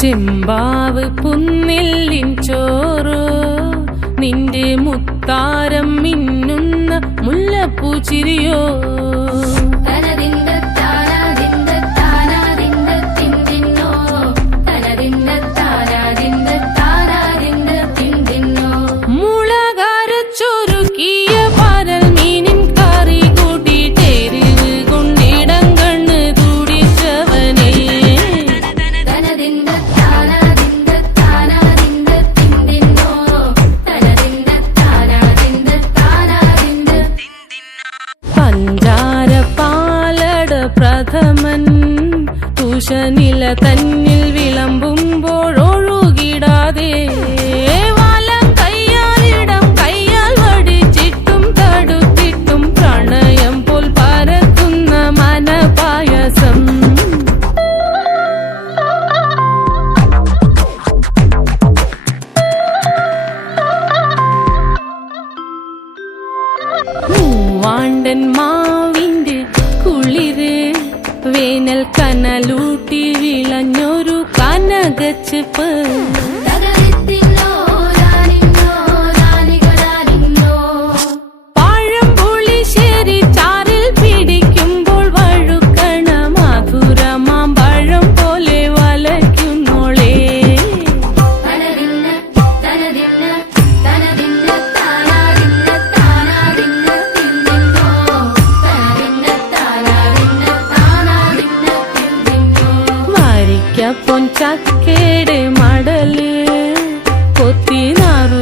ചെമ്പാവ് പുന്നെല്ലിൻ ചോറോ നിന്റെ മുത്താരം മിന്നുന്ന മുല്ലപ്പൂച്ചിരിയോ പ്രഥമൻ തുഷനില തന്നിൽ വിളമ്പുമ്പോഴൊഴുകിടാതെ വലം കയ്യാലിടം കയ്യാൽ വടിച്ചിട്ടും തടുത്തിട്ടും പ്രണയം പോൽ പരക്കുന്ന മനപായസം മൂവാണ്ടൻ മാവിന്റെ കുളിര് വേനൽ കനലൂട്ടി വിളഞ്ഞൊരു കനകച്ചെപ്പ് പഴംപുളിശ്ശേരി ചാറിൽ പിടിക്കുമ്പോൾ വഴുക്കണ മധുരമാം പഴം പോലെ വലയ്ക്കുന്നോളേ പൊൻചക്കയുടെ മടല് കൊത്തി നാറു